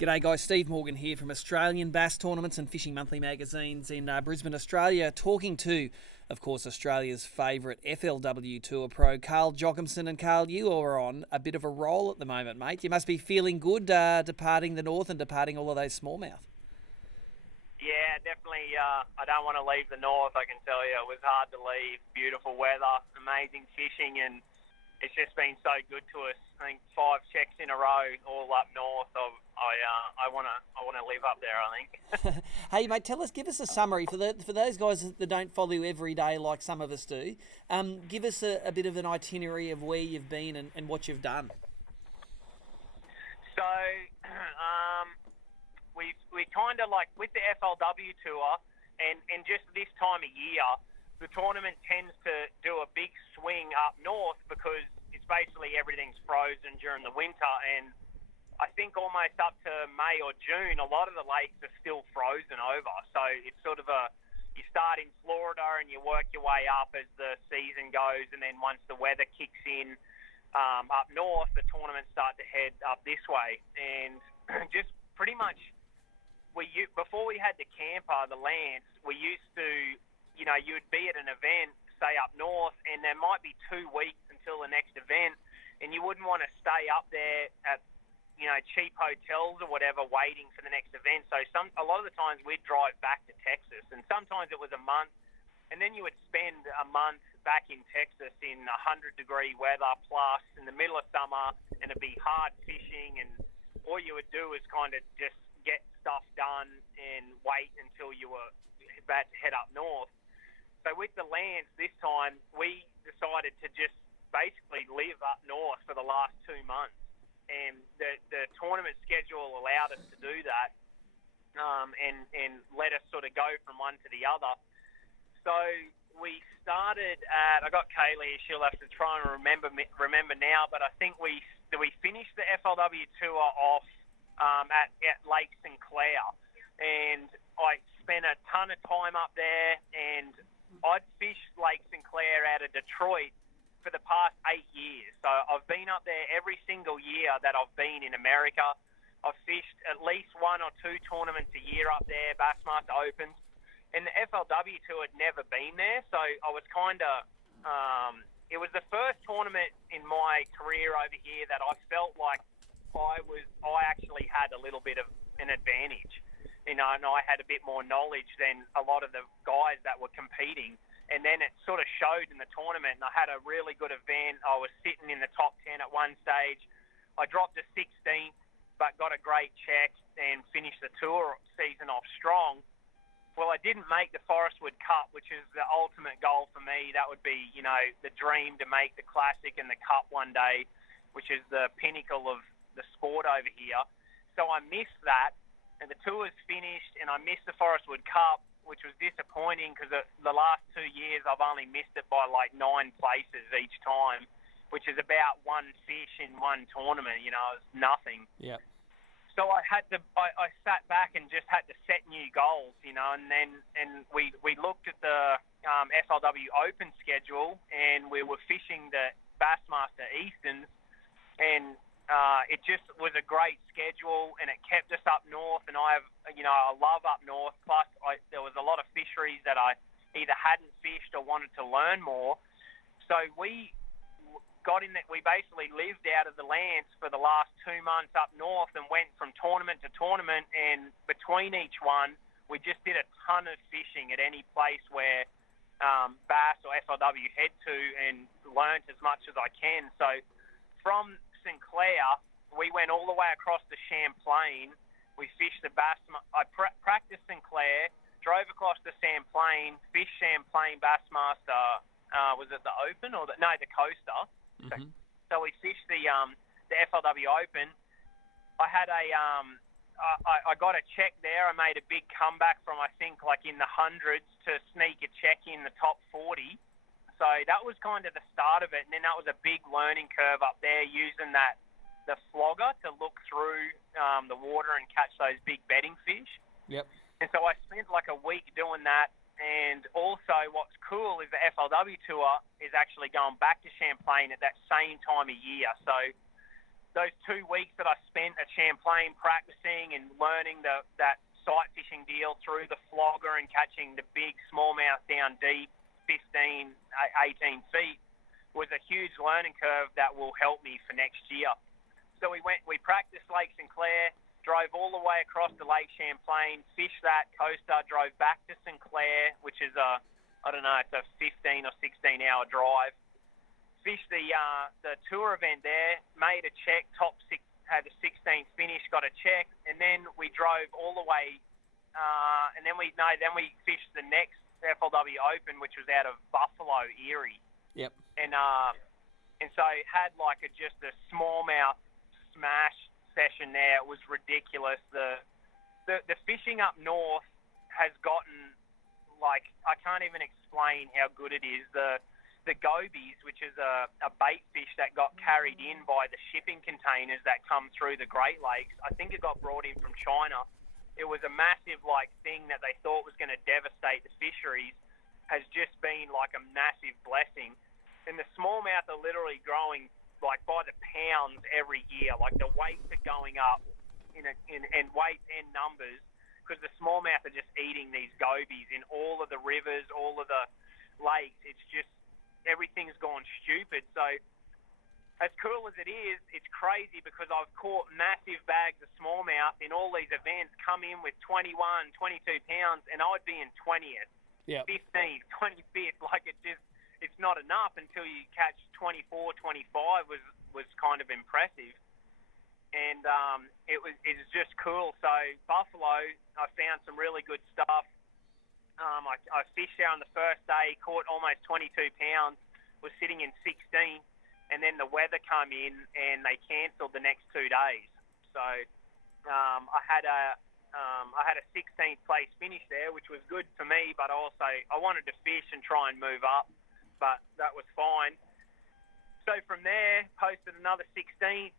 G'day guys, Steve Morgan here from Australian Bass Tournaments and Fishing Monthly magazines in Brisbane, Australia, talking to, of course, Australia's favourite FLW Tour pro, Carl Jocumsen. And Carl, you are on a bit of a roll at the moment, mate. You must be feeling good departing the north and departing all of those smallmouth. Yeah, definitely. I don't want to leave the north, I can tell you. It was hard to leave. Beautiful weather, amazing fishing, and it's just been so good to us. I think 5 checks in a row, all up north. I want to live up there, I think. Hey, mate, give us a summary for those guys that don't follow you every day like some of us do. Give us a bit of an itinerary of where you've been and what you've done. So, we kind of like with the FLW tour, and just this time of year, the tournament tends to do a big swing up north because it's basically everything's frozen during the winter, and I think almost up to May or June, a lot of the lakes are still frozen over. So it's sort of you start in Florida and you work your way up as the season goes, and then once the weather kicks in up north, the tournaments start to head up this way. And just pretty much, before we had the camper, the Lance, we used to, you would be at an event, say up north, and there might be 2 weeks until the next event, and you wouldn't want to stay up there at, cheap hotels or whatever waiting for the next event. So a lot of the times we'd drive back to Texas, and sometimes it was a month, and then you would spend a month back in Texas in 100-degree weather plus in the middle of summer, and it'd be hard fishing, and all you would do is kind of just get stuff done and wait until you were about to head up north. So with the Lance this time, we decided to just basically live up north for the last 2 months. And the tournament schedule allowed us to do that and let us sort of go from one to the other. So we started at, I got Kaylee, she'll have to try and remember now, but I think we finished the FLW tour off at Lake Sinclair. And I spent a ton of time up there, and I'd fished Lake Sinclair out of Detroit for the past 8 years. So I've been up there every single year that I've been in America. I've fished at least 1 or 2 tournaments a year up there, Bassmaster Opens. And the FLW tour had never been there, so I was kind of... it was the first tournament in my career over here that I felt like I actually had a little bit of an advantage. And I had a bit more knowledge than a lot of the guys that were competing. And then it sort of showed in the tournament, and I had a really good event. I was sitting in the top 10 at one stage. I dropped to 16th, but got a great check and finished the tour season off strong. Well, I didn't make the Forestwood Cup, which is the ultimate goal for me. That would be, the dream to make the Classic and the Cup one day, which is the pinnacle of the sport over here. So I missed that, and the tour's finished, and I missed the Forestwood Cup, which was disappointing because the last 2 years I've only missed it by like 9 places each time, which is about 1 fish in 1 tournament. It's nothing. Yeah. So I sat back and just had to set new goals, and we looked at the FLW Open schedule, and we were fishing the Bassmaster Easterns, and it just was a great schedule, and it kept us up north. And I love up north. Plus, there was a lot of fisheries that I either hadn't fished or wanted to learn more. So we got in that. We basically lived out of the Lance for the last 2 months up north, and went from tournament to tournament. And between each one, we just did a ton of fishing at any place where Bass or FLW head to, and learnt as much as I can. So from Sinclair, we went all the way across to Champlain. We fished the I practiced Sinclair, drove across to Champlain, fished Champlain Bassmaster. Was it the Open or the Coaster? Mm-hmm. So we fished the FLW Open. I had I got a check there. I made a big comeback from, I think, like in the hundreds to sneak a check in the top 40. So that was kind of the start of it, and then that was a big learning curve up there, using the flogger to look through the water and catch those big bedding fish. Yep. And so I spent like a week doing that, and also what's cool is the FLW tour is actually going back to Champlain at that same time of year. So those 2 weeks that I spent at Champlain practicing and learning that sight fishing deal through the flogger and catching the big smallmouth down deep, 15, 18 feet, was a huge learning curve that will help me for next year. So we practiced Lake Sinclair, drove all the way across to Lake Champlain, fished that coaster, drove back to Sinclair, which is it's a 15 or 16 hour drive. Fished the tour event there, made a check, top six, had a 16th finish, got a check, and then we drove all the way, and then we fished the next FLW Open, which was out of Buffalo, Erie. Yep. And so had just a smallmouth smash session there. It was ridiculous. The fishing up north has gotten I can't even explain how good it is. The gobies, which is a bait fish that got carried in by the shipping containers that come through the Great Lakes. I think it got brought in from China. It was a massive thing that they thought was going to devastate the fisheries. Has just been a massive blessing. And the smallmouth are literally growing by the pounds every year. The weights are going up in weights and numbers because the smallmouth are just eating these gobies in all of the rivers, all of the lakes. It's just everything's gone stupid. So as cool as it is, it's crazy because I've caught massive bags of smallmouth in all these events, come in with 21, 22 pounds, and I would be in 20th, 15th, 25th. It's not enough until you catch 24, 25 was kind of impressive. And it's just cool. So Buffalo, I found some really good stuff. I fished there on the first day, caught almost 22 pounds, was sitting in 16, and then the weather came in and they cancelled the next 2 days. So I had a 16th place finish there, which was good for me, but also I wanted to fish and try and move up, but that was fine. So from there, posted another 16th.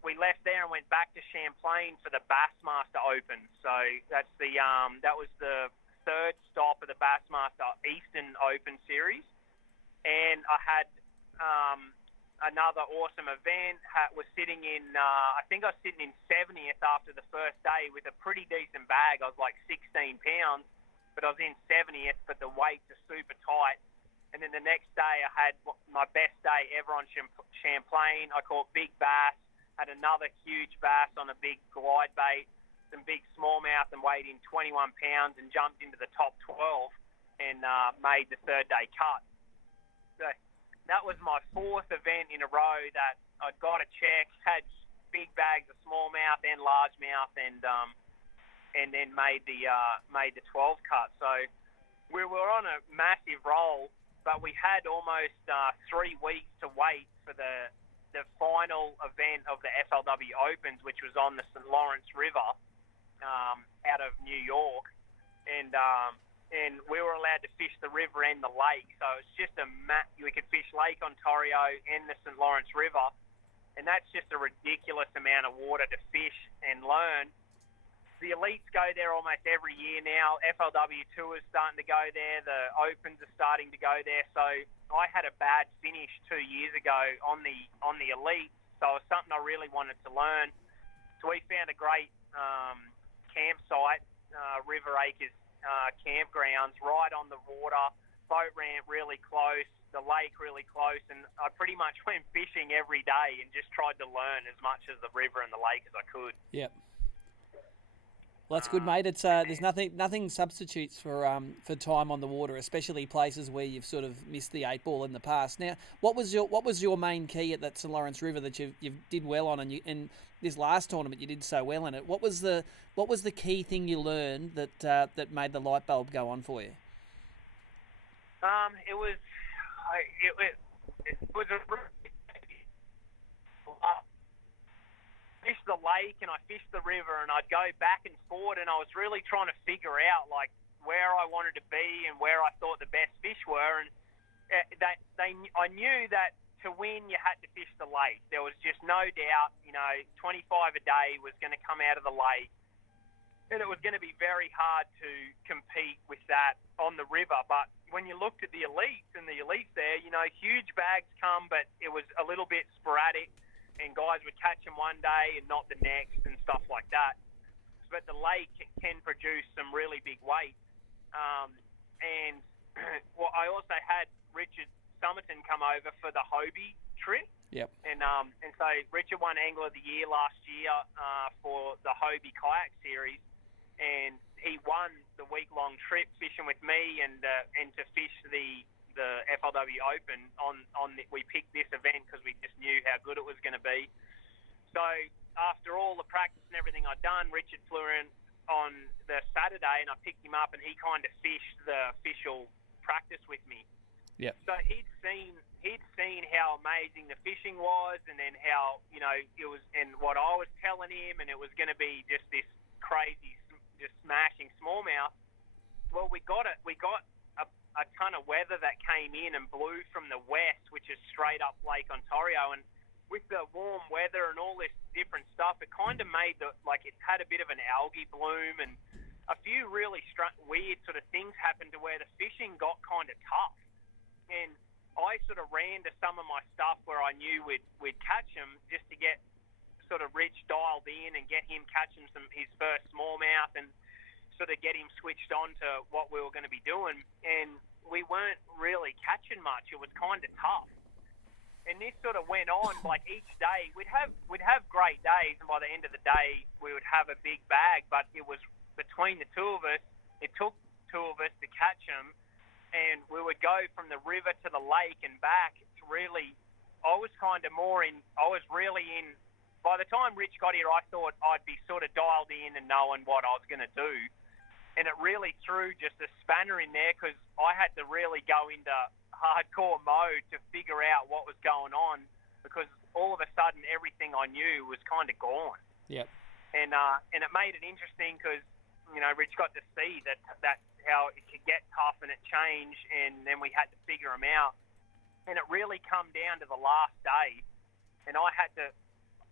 We left there and went back to Champlain for the Bassmaster Open. So that was the third stop of the Bassmaster Eastern Open Series. And I had another awesome event. Was sitting in, I think I was sitting in 70th after the first day with a pretty decent bag. I was 16 pounds, but I was in 70th, but the weights are super tight. And then the next day I had my best day ever on Champlain. I caught big bass, had another huge bass on a big glide bait, some big smallmouth, and weighed in 21 pounds and jumped into the top 12 and made the third day cut. So that was my fourth event in a row that I got a check, had big bags of smallmouth and largemouth, and then made the 12 cut. So we were on a massive roll. But we had almost 3 weeks to wait for the final event of the FLW Opens, which was on the St. Lawrence River out of New York. And we were allowed to fish the river and the lake. So it's just we could fish Lake Ontario and the St. Lawrence River. And that's just a ridiculous amount of water to fish and learn. The elites go there almost every year now. FLW Tour is starting to go there. The Opens are starting to go there. So I had a bad finish 2 years ago on the elite. So it was something I really wanted to learn. So we found a great campsite, River Acres campgrounds, right on the water. Boat ramp really close. The lake really close. And I pretty much went fishing every day and just tried to learn as much as the river and the lake as I could. Yep. Well, that's good, mate. It's there's nothing substitutes for time on the water, especially places where you've sort of missed the 8 ball in the past. Now, what was your main key at that St. Lawrence River that you did well on, and this last tournament you did so well in it? What was the key thing you learned that made the light bulb go on for you? It was a fished the lake and I fished the river, and I'd go back and forward, and I was really trying to figure out where I wanted to be and where I thought the best fish were. And I knew that to win you had to fish the lake. There was just no doubt. 25 a day was going to come out of the lake, and it was going to be very hard to compete with that on the river. But when you looked at the elites there, huge bags come, but it was a little bit sporadic. guys would catch them one day and not the next and stuff like that. But the lake can produce some really big weights. And well, I also had Richard Somerton come over for the Hobie trip. Yep. And so Richard won Angler of the Year last year for the Hobie Kayak Series, and he won the week-long trip fishing with me and to fish the FLW Open we picked this event because we just knew how good it was going to be. So after all the practice and everything I'd done, Richard flew in on the Saturday, and I picked him up, and he kind of fished the official practice with me. Yep. So he'd seen how amazing the fishing was, and then how it was, and what I was telling him, and it was going to be just this crazy, just smashing smallmouth. Well, we got a ton of weather that came in and blew from the west, which is straight up Lake Ontario, and with the warm weather and all this different stuff, it kind of made it had a bit of an algae bloom, and a few really weird sort of things happened to where the fishing got kind of tough. And I sort of ran to some of my stuff where I knew we'd catch him, just to get sort of Rich dialed in and get him catching his first smallmouth and sort of get him switched on to what we were going to be doing. And we weren't really catching much. It was kind of tough. And this sort of went on, like each day we'd have great days, and by the end of the day we would have a big bag. But it was between the two of us. It took two of us to catch them, and we would go from the river to the lake and back. It's really, I was really in. By the time Rich got here, I thought I'd be sort of dialed in and knowing what I was going to do, and it really threw just a spanner in there because I had to really go into hardcore mode to figure out what was going on, because all of a sudden everything I knew was kind of gone. Yep. And it made it interesting because Rich got to see that how it could get tough and it changed, and then we had to figure them out. And it really come down to the last day, and I had to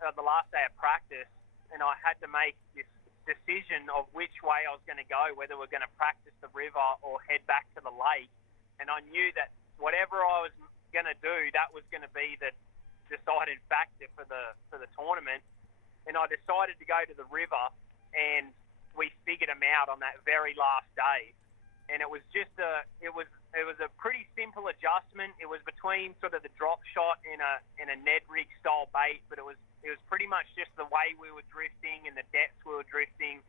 the last day of practice, and I had to make this decision of which way I was going to go, whether we're going to practice the river or head back to the lake. And I knew that whatever I was going to do, that was going to be the deciding factor for the tournament. And I decided to go to the river, and we figured them out on that very last day. And it was just a pretty simple adjustment. It was between sort of the drop shot in a Ned rig style bait, but it was pretty much just the way we were drifting and the depths we were drifting,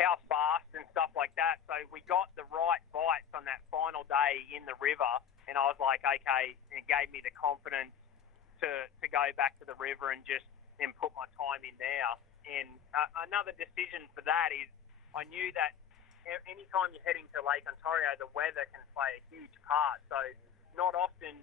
how fast and stuff like that. So we got the right bites on that final day in the river, and I was like, okay, it gave me the confidence to go back to the river and put my time in there. And another decision for that is I knew that anytime you're heading to Lake Ontario, the weather can play a huge part. So not often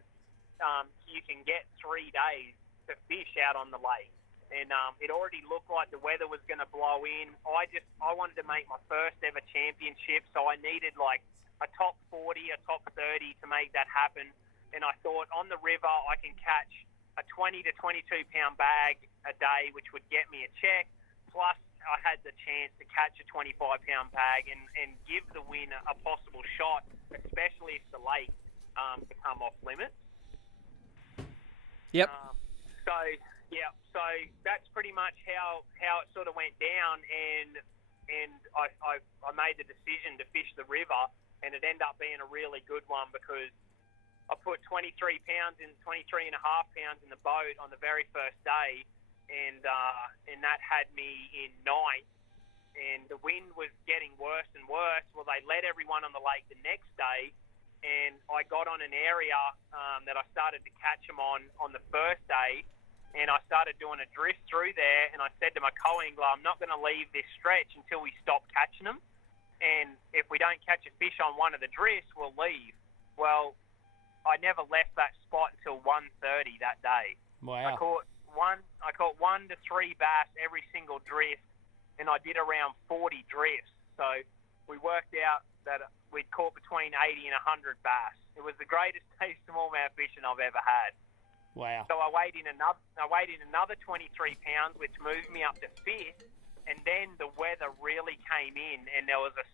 you can get 3 days to fish out on the lake. And it already looked like the weather was going to blow in. I wanted to make my first ever championship, so I needed like a top 40, a top 30 to make that happen. And I thought on the river I can catch a 20 to 22 pound bag a day, which would get me a check. Plus I had the chance to catch a 25 pound bag and give the winner a possible shot, especially if the lake become off limits. Yep. So that's pretty much how it sort of went down, and I made the decision to fish the river, and it ended up being a really good one because I put 23 and a half pounds in the boat on the very first day, and that had me in ninth, and the wind was getting worse and worse. Well, they let everyone on the lake the next day, and I got on an area that I started to catch them on the first day, and I started doing a drift through there, and I said to my co-angler, I'm not going to leave this stretch until we stop catching them, and if we don't catch a fish on one of the drifts, we'll leave. Well, I never left that spot until 1:30 that day. Wow. I caught 1 to 3 bass every single drift, and I did around 40 drifts. So we worked out that we'd caught between 80 and 100 bass. It was the greatest day of smallmouth fishing I've ever had. Wow. So I weighed in another 23 pounds, which moved me up to 5th, and then the weather really came in, and there was a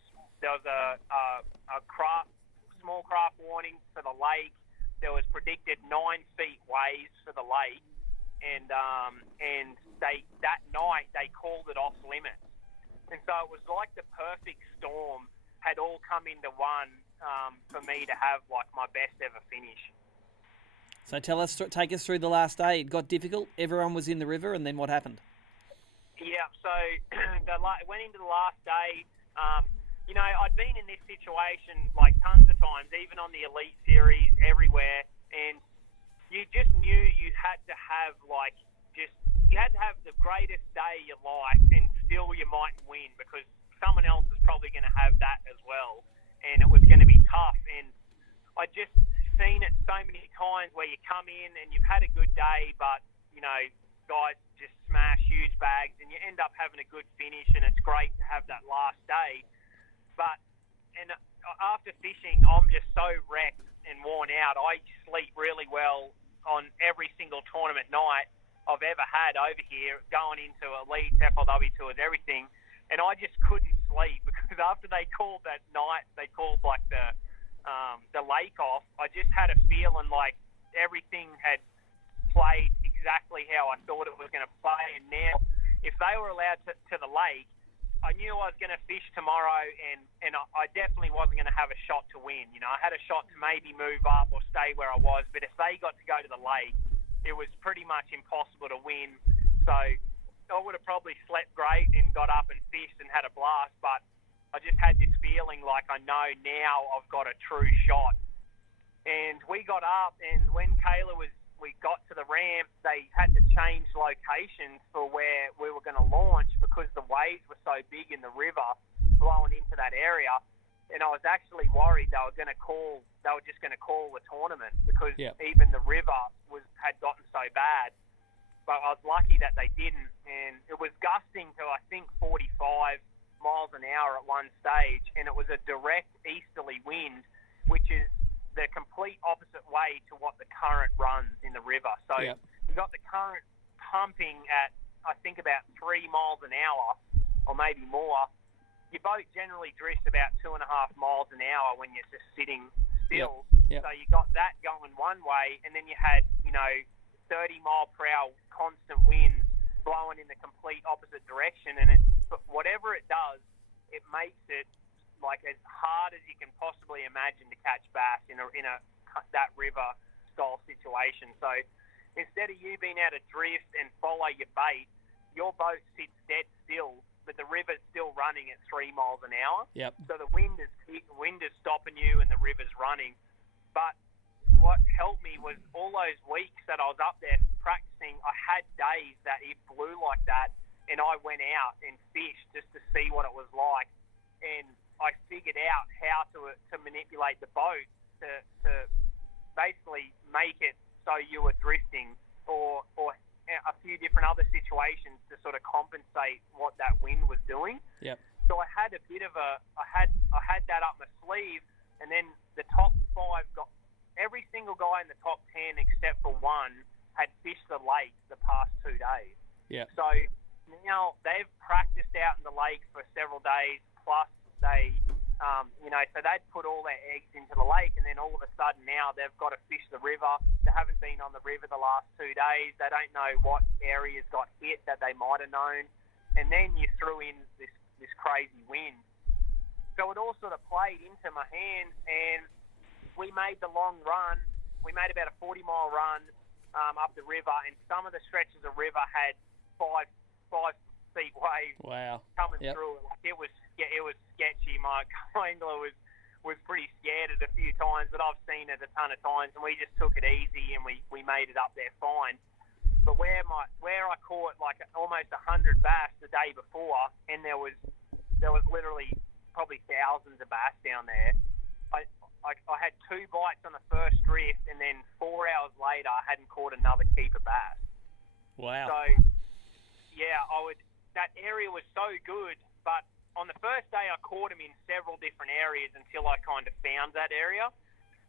small craft warning for the lake. There was predicted 9 feet waves for the lake, and that night they called it off limits, and so it was like the perfect storm had all come into one for me to have like my best ever finish. So take us through the last day. It got difficult. Everyone was in the river, and then what happened? Yeah, so went into the last day. I'd been in this situation like tons of times, even on the Elite Series, everywhere, and you just knew you had to have the greatest day of your life, and still you mightn't win because someone else is probably going to have that as well, and it was going to be tough. And I just seen it so many times where you come in and you've had a good day, but guys just smash huge bags, and you end up having a good finish, and it's great to have that last day. And after fishing, I'm just so wrecked and worn out. I sleep really well on every single tournament night I've ever had over here, going into Elite, FLW tours, everything. And I just couldn't sleep because after they called that night, they called like the lake off. I just had a feeling like everything had played exactly how I thought it was going to play. And now, if they were allowed to the lake, I knew I was going to fish tomorrow, and I definitely wasn't going to have a shot to win. I had a shot to maybe move up or stay where I was, but if they got to go to the lake, it was pretty much impossible to win. So I would have probably slept great and got up and fished and had a blast, but I just had this feeling like I know now I've got a true shot. And we got up, and when we got to the ramp, they had to change locations for where we were going to launch because the waves were so big in the river blowing into that area. And I was actually worried they were just going to call the tournament because even the river had gotten so bad. But I was lucky that they didn't. And it was gusting to, I think, 45 miles an hour at one stage. And it was a direct easterly wind, which is the complete opposite way to what the current runs in the river. So you got the current pumping at, I think, about 3 miles an hour or maybe more. Your boat generally drifts about 2.5 miles an hour when you're just sitting still. Yep. So you got that going one way, and then you had 30 mile per hour constant winds blowing in the complete opposite direction. And but whatever it does, it makes it like as hard as you can possibly imagine to catch bass in a that river style situation. So instead of you being able to drift and follow your bait, your boat sits dead still, but the river's still running at 3 miles an hour. Yep. So the wind is stopping you and the river's running. But what helped me was all those weeks that I was up there practicing, I had days that it blew like that, and I went out and fished just to see what it was like. And I figured out how to manipulate the boat to basically make it so you were drifting, or a few different other situations to sort of compensate what that wind was doing. Yep. So I had a bit of I had that up my sleeve, and then the top 5 every single guy in the top 10 except for one had fished the lake the past 2 days. Yeah. So now they've practiced out in the lake for several days, plus they, so they'd put all their eggs into the lake, and then all of a sudden now they've got to fish the river. They haven't been on the river the last 2 days. They don't know what areas got hit that they might have known. And then you threw in this crazy wind. So it all sort of played into my hands, and we made the long run. We made about a 40-mile run up the river, and some of the stretches of river had 5 feet waves coming through. Like it was sketchy. My angler was pretty scared at a few times, but I've seen it a ton of times, and we just took it easy, and we made it up there fine. But where I caught like almost 100 bass the day before, and there was literally probably thousands of bass down there. I had 2 bites on the first drift, and then 4 hours later I hadn't caught another keeper bass. Wow. So yeah, that area was so good, but on the first day I caught them in several different areas until I kind of found that area.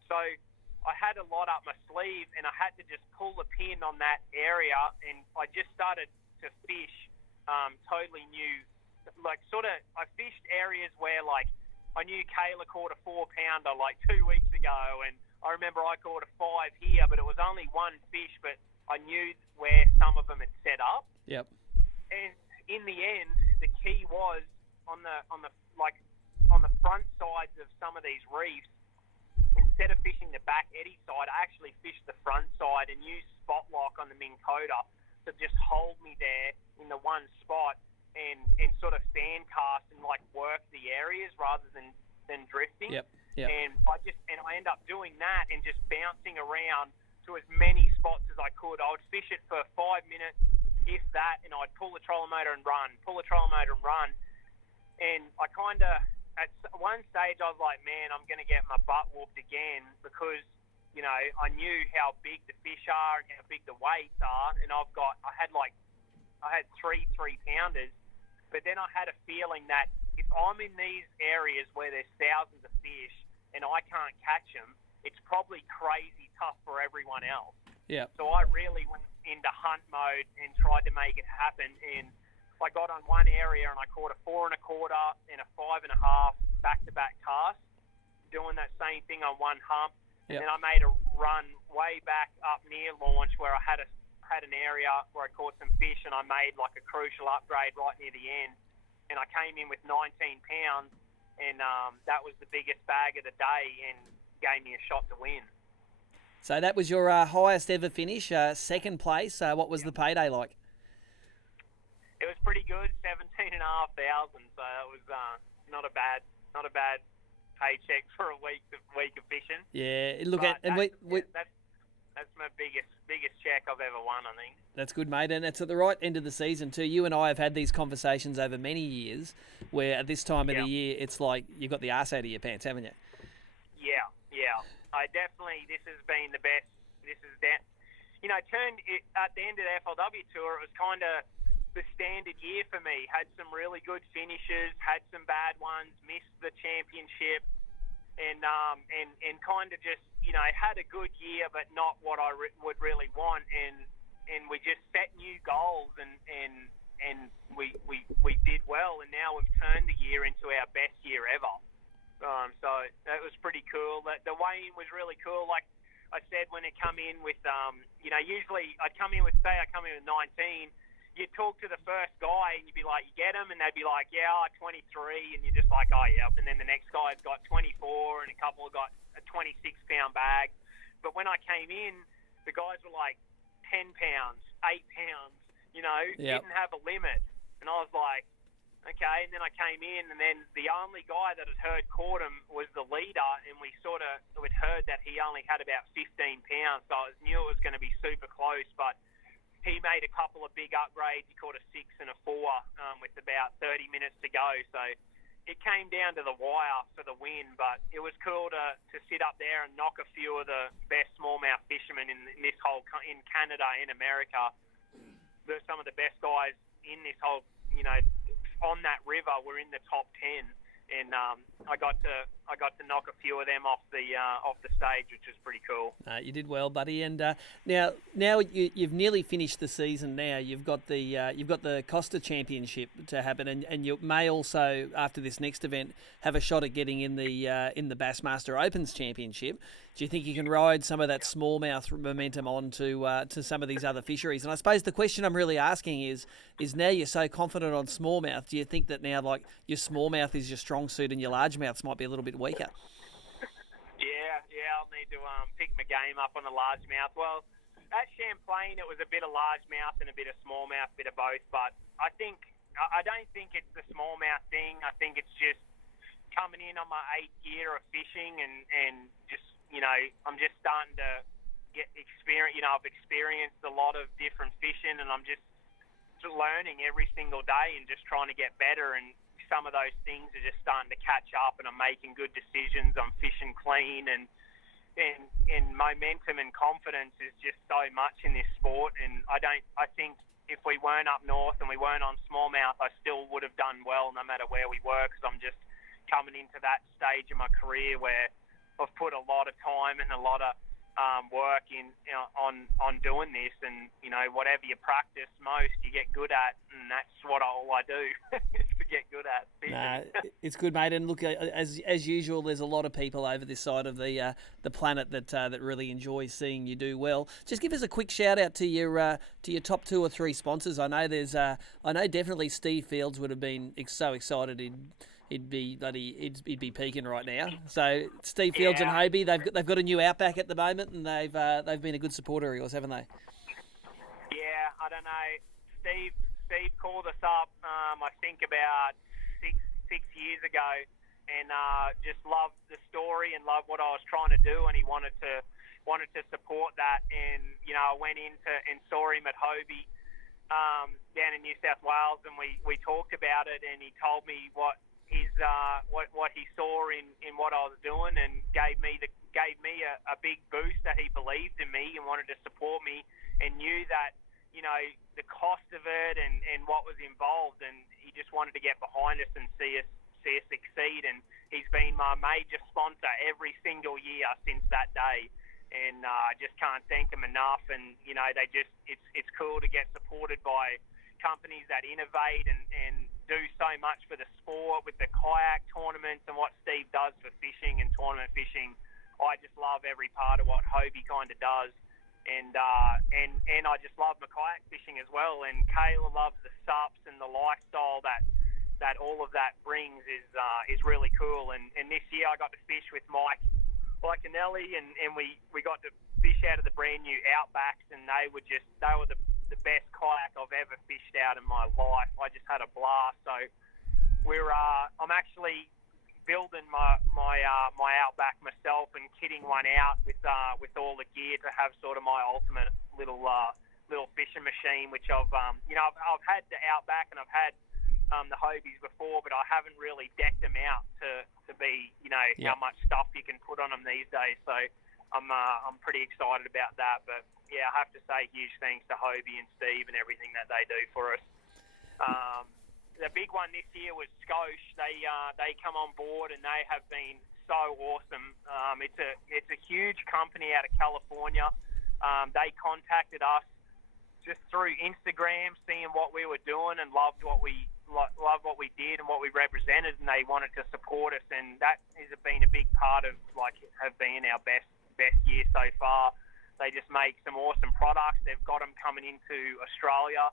So I had a lot up my sleeve, and I had to just pull the pin on that area, and I just started to fish totally new. Like I fished areas where like I knew Kayla caught a 4-pounder like 2 weeks ago, and I remember I caught a 5 here, but it was only one fish, but I knew where some of them had set up. Yep. And in the end, the key was on the front sides of some of these reefs. Instead of fishing the back eddy side, I actually fished the front side and used spot lock on the Minn Kota to just hold me there in the one spot and sort of fan cast and like work the areas rather than drifting. Yep. And I end up doing that and just bouncing around to as many spots as I could. I would fish it for 5 minutes, if that, and I'd pull the trolling motor and run. And I kind of, at one stage, I was like, man, I'm going to get my butt whooped again because, you know, I knew how big the fish are and how big the weights are. And I had three 3-pounders. But then I had a feeling that if I'm in these areas where there's thousands of fish and I can't catch them, it's probably crazy tough for everyone else. Yeah. So I really went into hunt mode and tried to make it happen. And I got on one area and I caught a 4 1/4 and a 5 1/2 back-to-back cast, doing that same thing on one hump. Yep. And then I made a run way back up near launch where I had an area where I caught some fish and I made like a crucial upgrade right near the end. And I came in with 19 pounds and that was the biggest bag of the day and gave me a shot to win. So that was your highest ever finish, second place. What was the payday like? It was pretty good, 17,500. So it was not a bad paycheck for a week of fishing. Yeah, look But that's my biggest check I've ever won, I think. That's good, mate, and it's at the right end of the season too. You and I have had these conversations over many years, where at this time of the year, it's like you got the arse out of your pants, haven't you? Yeah. This has been the best. This is that. You know, at the end of the FLW tour, it was kind of the standard year for me. Had some really good finishes, had some bad ones, missed the championship, and kind of just, you know, had a good year, but not what I would really want. And we just set new goals, and we did well, and now we've turned the year into our best year ever. So that was pretty cool. The weigh-in was really cool. Like I said, when it come in with, you know, usually I come in with 19. You talk to the first guy and you'd be like, you get them? And they'd be like, yeah, 23. And you're just like, oh, yeah. And then the next guy's got 24 and a couple have got a 26-pound bag. But when I came in, the guys were like 10 pounds, 8 pounds, you know, didn't have a limit. And I was like, okay. And then I came in, and then the only guy that had caught him was the leader, and we sort of had heard that he only had about 15 pounds. So I knew it was going to be super close, but he made a couple of big upgrades. He caught a 6 and a 4 with about 30 minutes to go. So it came down to the wire for the win, but it was cool to sit up there and knock a few of the best smallmouth fishermen in Canada and America. Some of the best guys in this whole, you know, on that river were in the top 10. And I got to knock a few of them off the stage, which was pretty cool. You did well, buddy. And now you've nearly finished the season. Now you've got the Costa Championship to happen, and you may also, after this next event, have a shot at getting in the Bassmaster Opens Championship. Do you think you can ride some of that smallmouth momentum on to some of these other fisheries? And I suppose the question I'm really asking is now you're so confident on smallmouth, do you think that now like your smallmouth is your strong suit and your largemouths might be a little bit weaker? Yeah, I'll need to pick my game up on the largemouth. Well, at Champlain it was a bit of largemouth and a bit of smallmouth, a bit of both. But I don't think it's the smallmouth thing. I think it's just coming in on my 8th year of fishing and just, you know, I'm just starting to get experience. You know, I've experienced a lot of different fishing, and I'm just learning every single day and just trying to get better. And some of those things are just starting to catch up, and I'm making good decisions. I'm fishing clean, and momentum and confidence is just so much in this sport. And I think if we weren't up north and we weren't on smallmouth, I still would have done well no matter where we were, because I'm just coming into that stage of my career where I've put a lot of time and a lot of work on doing this, and whatever you practice most, you get good at, and that's all I do is to get good that. Nah, it's good, mate. And look, as usual, there's a lot of people over this side of the planet that really enjoy seeing you do well. Just give us a quick shout out to your top 2 or 3 sponsors. I know definitely Steve Fields would have been so excited he'd be peaking right now. So Steve Fields and Hobie, they've got a new Outback at the moment, and they've been a good supporter of yours, haven't they? Yeah, I don't know. Steve called us up, I think about six years ago, and just loved the story and loved what I was trying to do, and he wanted to support that. And I went into and saw him at Hobie down in New South Wales, and we talked about it, and he told me what he saw in what I was doing, and gave me a big boost that he believed in me and wanted to support me, and knew that the cost of it and what was involved, and he just wanted to get behind us and see us succeed. And he's been my major sponsor every single year since that day, and I just can't thank him enough. And it's cool to get supported by companies that innovate and do so much for the sport with the kayak tournaments and what Steve does for fishing and tournament fishing. I just love every part of what Hobie kind of does. And I just love my kayak fishing as well. And Kayla loves the sups and the lifestyle that all of that brings is really cool. And this year I got to fish with Mike Anelli, and we got to fish out of the brand new Outbacks, and they were the best kayak I've ever fished out in my life. I just had a blast. So I'm actually building my Outback myself and kitting one out with all the gear to have sort of my ultimate little fishing machine, which I've had the Outback and I've had the Hobies before, but I haven't really decked them out to be how much stuff you can put on them these days. So I'm pretty excited about that. But yeah, I have to say huge thanks to Hobie and Steve and everything that they do for us. The big one this year was Scosh. They come on board and they have been so awesome. It's a huge company out of California. They contacted us just through Instagram, seeing what we were doing, and loved what we did and what we represented, and they wanted to support us. And that has been a big part of have been our best year so far. They just make some awesome products. They've got them coming into Australia.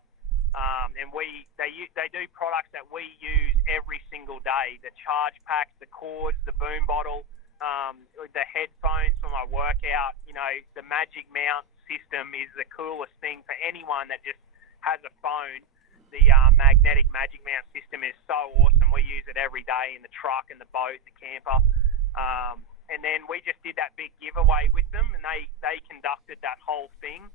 And they do products that we use every single day. The charge packs, the cords, the boom bottle, the headphones for my workout. The Magic Mount system is the coolest thing for anyone that just has a phone. The magnetic Magic Mount system is so awesome. We use it every day in the truck, in the boat, the camper. And then we just did that big giveaway with them, and they conducted that whole thing.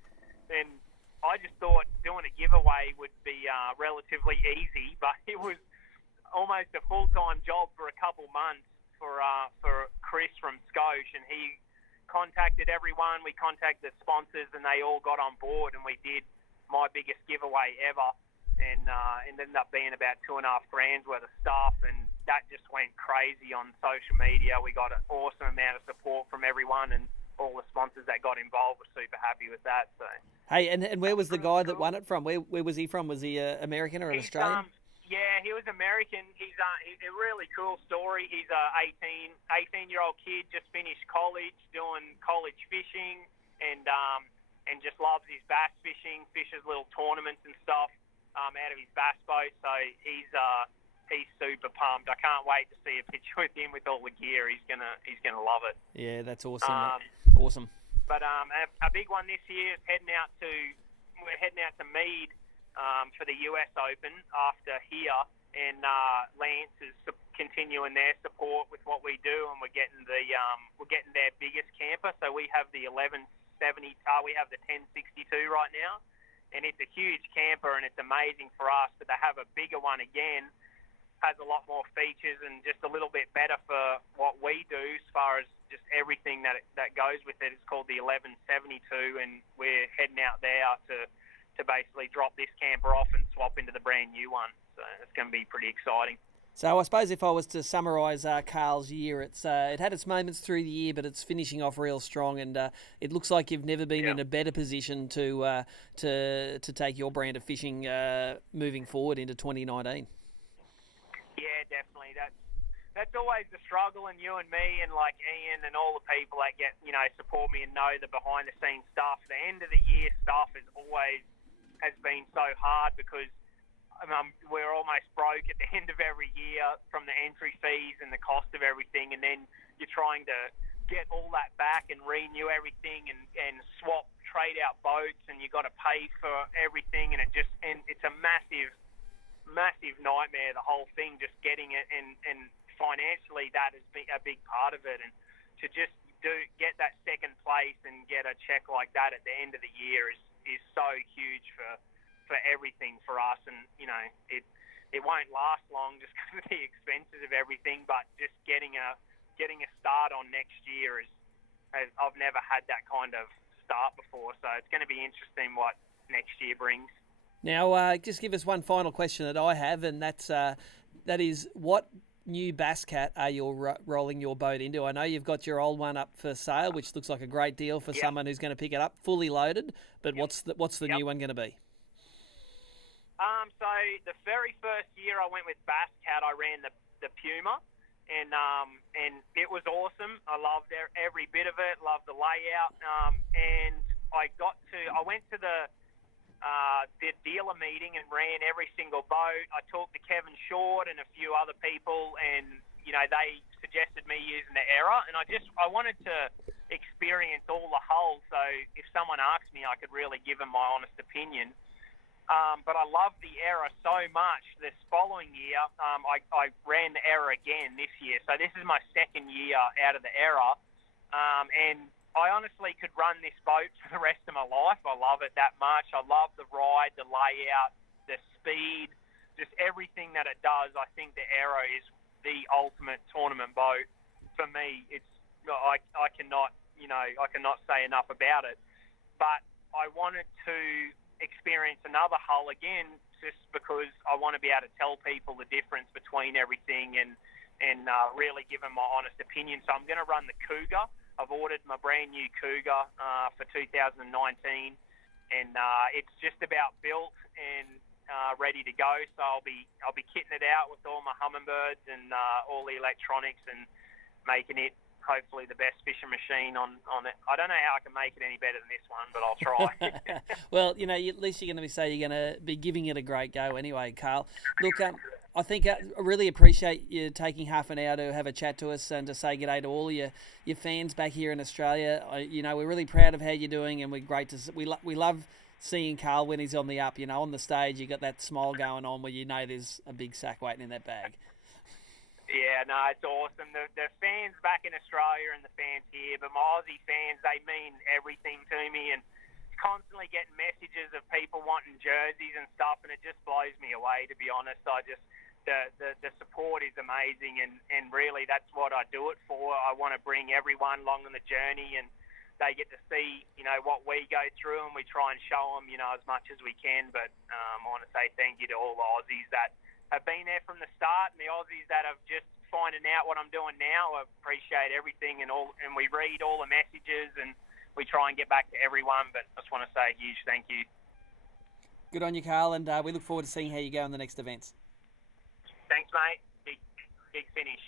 And I just thought doing a giveaway would be relatively easy, but it was almost a full-time job for a couple months for Chris from Scosh, and he contacted everyone. We contacted the sponsors, and they all got on board, and we did my biggest giveaway ever, and it ended up being about $2,500 worth of stuff, and that just went crazy on social media. We got an awesome amount of support from everyone, and all the sponsors that got involved were super happy with that. So, hey, and where was the guy that won it from? Where was he from? Was he American or an Australian? Yeah, he was American. He's a really cool story. He's a 18-year-old kid, just finished college, doing college fishing, and just loves his bass fishing, fishes little tournaments and stuff out of his bass boat. So he's super pumped. I can't wait to see a picture with him with all the gear. He's gonna love it. Yeah, that's awesome. Awesome. But a big one this year is we're heading out to Mead for the US Open after here, and Lance is continuing their support with what we do, and we're getting their biggest camper. So we have the 1170. We have the 1062 right now, and it's a huge camper, and it's amazing for us. But to have a bigger one again has a lot more features and just a little bit better for what we do as far as just everything that goes with it. It's called the 1172, and we're heading out there to basically drop this camper off and swap into the brand new one. So it's going to be pretty exciting. So I suppose if I was to summarise Carl's year, it had its moments through the year, but it's finishing off real strong, and it looks like you've never been in a better position to take your brand of fishing moving forward into 2019. Yeah, Yeah, definitely. That's always the struggle, and you and me and like Ian and all the people that get, support me and know the behind the scenes stuff. The end of the year stuff has been so hard because we're almost broke at the end of every year from the entry fees and the cost of everything, and then you're trying to get all that back and renew everything and trade out boats, and you've got to pay for everything, and it's a massive nightmare, the whole thing, just getting it, and financially that has been a big part of it, and to just get that second place and get a check like that at the end of the year is so huge for everything for us, and it won't last long just because of the expenses of everything, but just getting a start on next year I've never had that kind of start before, so it's going to be interesting what next year brings. Now, just give us one final question that I have, and that is, what new bass cat are you rolling your boat into? I know you've got your old one up for sale, which looks like a great deal for someone who's going to pick it up fully loaded. But what's the new one going to be? So the very first year I went with Bass Cat, I ran the Puma, and it was awesome. I loved every bit of it. Loved the layout, and I went to the dealer meeting and ran every single boat. I talked to Kevin Short and a few other people, and they suggested me using the Era, and I wanted to experience all the hulls, so if someone asked me, I could really give them my honest opinion. But I loved the Era so much. This following year, I ran the Era again this year, so this is my second year out of the Era, and I honestly could run this boat for the rest of my life. I love it that much. I love the ride, the layout, the speed, just everything that it does. I think the Aero is the ultimate tournament boat for me. I cannot say enough about it. But I wanted to experience another hull again just because I want to be able to tell people the difference between everything and really give them my honest opinion. So I'm going to run the Cougar. I've ordered my brand new Cougar for 2019, and it's just about built and ready to go. So I'll be kitting it out with all my Humminbirds and all the electronics and making it hopefully the best fishing machine on it. I don't know how I can make it any better than this one, but I'll try. Well, at least you're going to you're going to be giving it a great go anyway, Carl. Look, I think I really appreciate you taking half an hour to have a chat to us and to say g'day to all your fans back here in Australia. We're really proud of how you're doing, and we love seeing Carl when he's on the up. On the stage, you got that smile going on where there's a big sack waiting in that bag. Yeah, no, it's awesome. The fans back in Australia and the fans here, but my Aussie fans, they mean everything to me, and constantly getting messages of people wanting jerseys and stuff, and it just blows me away, to be honest. The support is amazing, and really that's what I do it for. I want to bring everyone along on the journey, and they get to see, what we go through, and we try and show them, as much as we can. But I want to say thank you to all the Aussies that have been there from the start, and the Aussies that have just finding out what I'm doing now. I appreciate everything, and we read all the messages, and we try and get back to everyone. But I just want to say a huge thank you. Good on you, Carl, and we look forward to seeing how you go in the next events. Thanks, mate. Big finish.